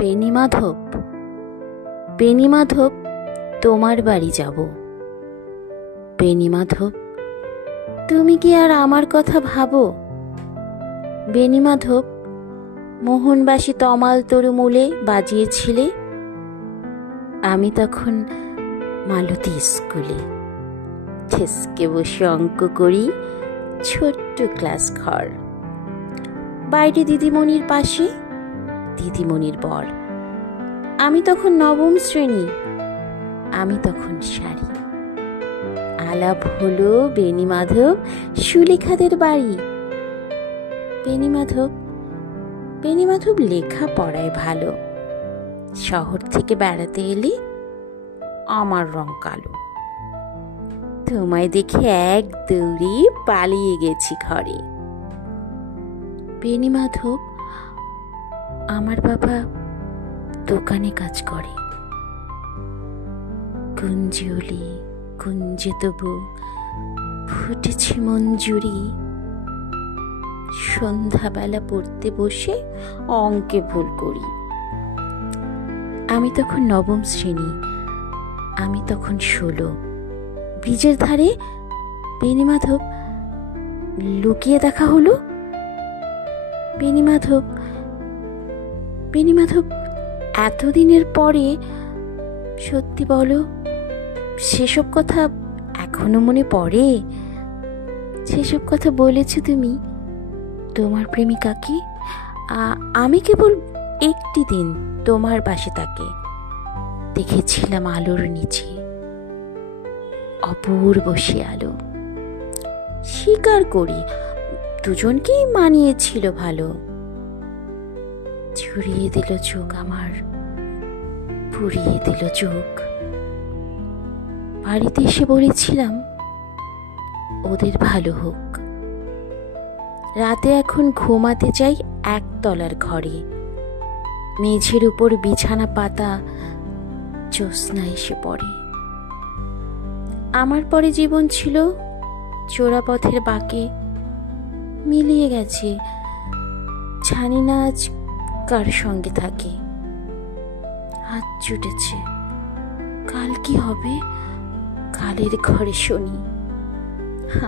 বেণীমাধব, বেণীমাধব, তোমার বাড়ি যাব। বেণীমাধব, তুমি কি আর আমার কথা ভাবো? বেণীমাধব, মোহনবাসী তমাল তরুমূলে বাজিয়েছিলে, আমি তখন মালতী স্কুলে ঠেসকে বসে অঙ্ক করি, ছোট্ট ক্লাস ঘর। বাইরে দিদিমণির পাশে দিদিমণির বর। আমি তখন নবম শ্রেণী, আমি তখন শাড়ি। আলাপ হলো বেণীমাধব সুলেখাদের বাড়ি। বেণীমাধব, বেণীমাধব লেখা পড়ায় ভালো। শহর থেকে বেড়াতে এলে আমার রং কালো। তোমায় দেখে এক দৌড়ে পালিয়ে গেছি ঘরে। বেণীমাধব, আমার বাবা দোকানে কাজ করে। কুঞ্জলি কুঞ্জে তবু ফুটেছে মঞ্জুরি। সন্ধ্যাবেলা পড়তে বসে অঙ্কে ভুল করি। আমি তখন নবম শ্রেণী, আমি তখন 16। ব্রিজের ধারে বেণীমাধব লুকিয়ে দেখা হলো। বেণীমাধব, বেণীমাধব, এতদিনের পরে সত্যি বলো, সেসব কথা এখনো মনে পড়ে? সেসব কথা বলেছ তুমি তোমার প্রেমিকাকে? আমি কেবল একটি দিন তোমার পাশে তাকে দেখেছিলাম আলোর নিচে, অপূর্ব সে আলো। স্বীকার করি দুজনকেই মানিয়েছিল ভালো। জুড়িয়ে দিল চোখ আমার, পুড়িয়ে দিল চোখ। বাড়িতে এসে বলেছিলাম ওদের ভালো হোক। রাতে এখন ঘুমাতে চাই একতলার ঘরে। মেঝের উপর বিছানা পাতা, জ্যোৎস্না এসে পড়ে। আমার পরে জীবন ছিল চোরাপথের বাঁকে, মিলিয়ে গেছে। জানি না আজ কার সঙ্গে থাকে। হাত জুটেছে, কাল কি হবে কালের ঘরে শনি।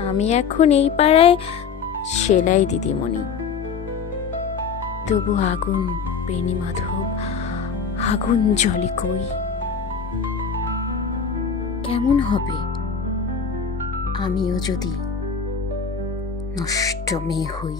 আমি এখন এই পাড়ায় সেলাই দিদিমণি। তবু আগুন বেণীমাধব, আগুন জ্বলে কই। কেমন হবে আমিও যদি নষ্ট মেয়ে হই।